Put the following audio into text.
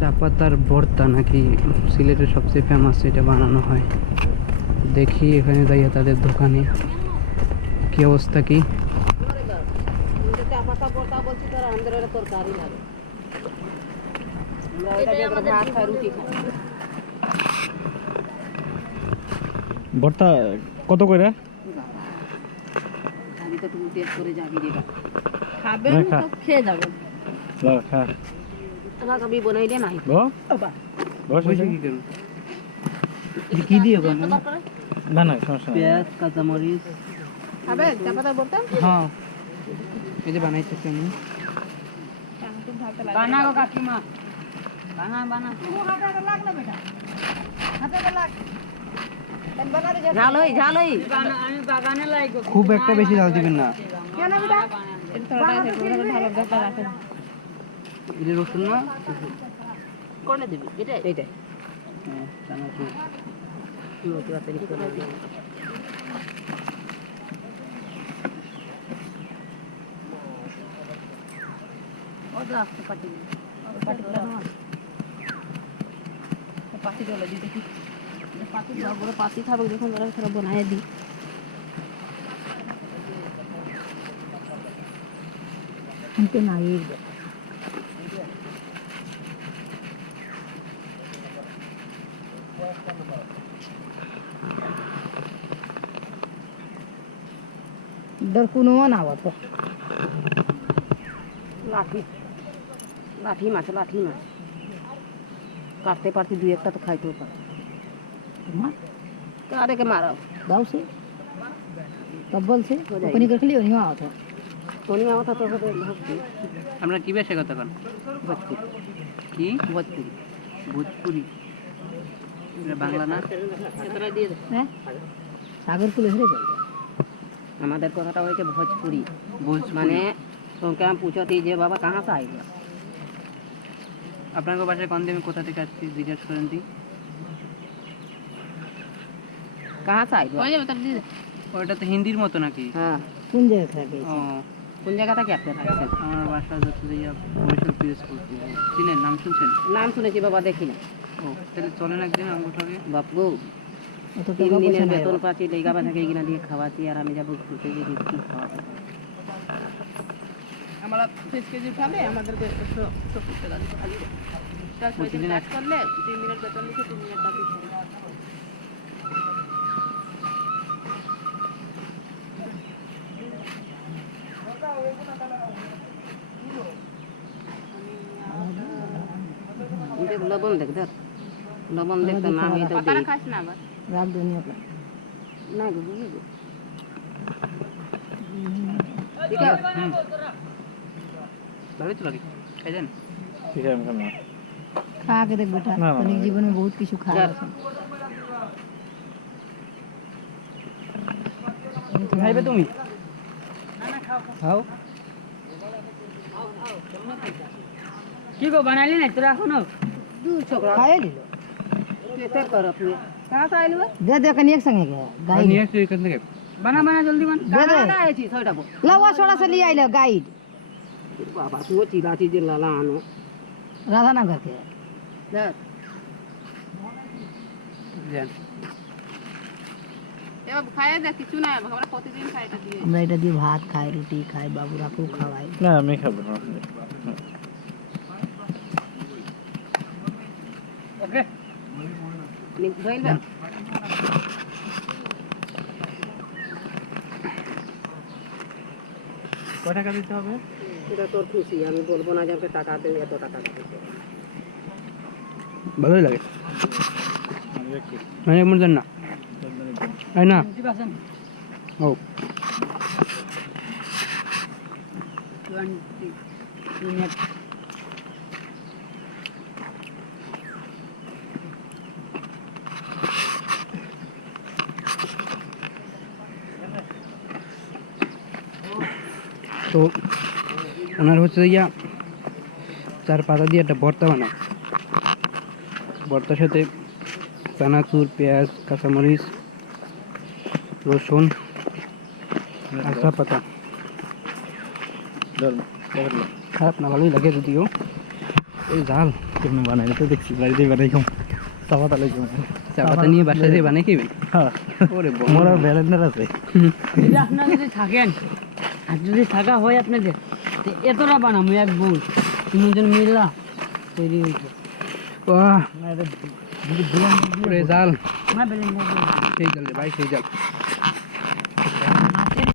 চা পাতার ভর্তা নাকি সিলেটের সবচেয়ে ফেমাস, এটা বানানো হয়। দেখি এখানে যাইয়া তাদের দোকানে কি অবস্থা কি। ভর্তা কত করে? খাবেন তো খেয়ে যাবেন। আমি বনাইলে নাই কি দিয়ে বানানো? না না সমস্যা নেই। পেঁয়াজ, কাঁচামরিচ। খাবেন চা পাতা বলতে হ্যাঁ, এই যে বানাইতেছি আমি। বানাও কাকিমা, বানা বানা ঝালই ঝালই আমি বাগানে লাইগো। খুব একটা বেশি ঝাল দিবেন না। কেন বেটা এটা থোড়া ঢালো বেটা রাখেন। এটা রসুন না কোনে দিবি এটা এইটাই। হ্যাঁ, চানাচুর। ওটা আসতে পাটি পাটি পাটি ডলে দিতে কি পাতি বড় পাতি খাবে যখন ওরা খারাপ বানায় দি কিন্তু নাই इधर कुनो ना आवत लाठी लाठी माछ काटते पारते दुई एक तो खाइते पारे अरे के मारो दाव से तब्बल से अपनी कर लियो नहीं आवत कोनी आवत तो আমরা কি ভাষায় কথা কন? भोजपुरी কি भोजपुरी ভোজপুরি? এটা বাংলা না? कितना दिए हैं सागर कुल हेरे আমাদের কথাটা হয়েছে ভোজপুরি মানে তোকে আমি पूछती যে বাবা कहां से आइल আপনার ভাষায় কোন দিন কোথা থেকে আসছি জিজ্ঞেস করেন দি। कहां से आइल ওই যে বতা দিদি ওটা তো হিন্দির মতো নাকি? हां কোন জায়গা থেকে ও, কোন জায়গা থেকে আপনি আসছেন আমার বাসা হচ্ছে যে বরিশাল পিরোজপুর। চিনেন? নাম শুনছেন? নাম শুনেছি বাবা দেখি না ও, তাহলে চলেন একদিন আমগোটাকে। বাপগো 3 দিনের বেতন পাচ্ছি লেগা বাঁধা এগুলা দিয়ে খাওয়াচ্ছি আর আমি যাবো ঘুরতে গিয়ে কি খাওয়াবো আমরা 6 কেজি খাবে আমাদেরকে 170 টাকা দিতে খালি কাজ করলে 3 দিনের বেতন দিতে 3 দিনের টাকা দিতে लवण देख दर लवण देख तो नाम ही तो दे खास ना बस रात दुनिया का ना गो ठीक है ভালোই তো লাগে, খাই যান। ঠিক আছে আমি খাবো না। खा के देख बेटा ना, ना, तनिक ना। जीवन में बहुत किछु खाया খাইবে তুমি? খাও। की गो बनाली नहीं तोरा एखनो दू छोकरा खाए दिलो केते कर अपने कहां से आइल दे दे कनी एक संगे के गाइड নিয়ে আসছি এখান থেকে। बना बना जल्दी बन कहां आए छी छोटा बो लवा छोड़ा से ले आइल गाइड बाबा तू चिला चीज लाला आनो राधानगर के दे যান। अब खाए दे किछु ना हमरा प्रतिदिन खाए ता दिए हमरा এটা দিয়ে ভাত খাই রুটি খাই বাবুরা খুব খাওয়াই না আমি খাবো না। ওকে, নিক ভাইল না কয় টাকা দিতে হবে? এটা তোর খুশি আমি বলবো না যে আমাকে টাকা দে এত টাকা দে ভালোই লাগে। আমি দেখি অনেক মনে জান না, তাই না? ও, 20 মিনিট তো ওনার হচ্ছে ইয়া চার পাতা দিয়ে একটা ভর্তা বানায়। ভর্তার সাথে চানাচুর, পেঁয়াজ, কাঁচামরিচ, রসুন আর চা পাতা। চল চল খারাপ না, ভালোই লাগে যদিও। এই জাল কেমন বানাই তো দেখছি বাড়িতে বানাই কম চাপাতা লাগে চাপাতা নিয়ে বাসায় দিয়ে বানাই খাবেন হ্যাঁ ওরে মোর ব্যালেন্ডার আছে যদি আপনারা যদি থাকেন আর যদি থাকা হয় আপনাদের তো এতটা বানাবো এক বোন তিনজন মিললা তৈরি হয়েছে ওরে জাল আমার বেলেন সেই জাল রে ভাই সেই জাল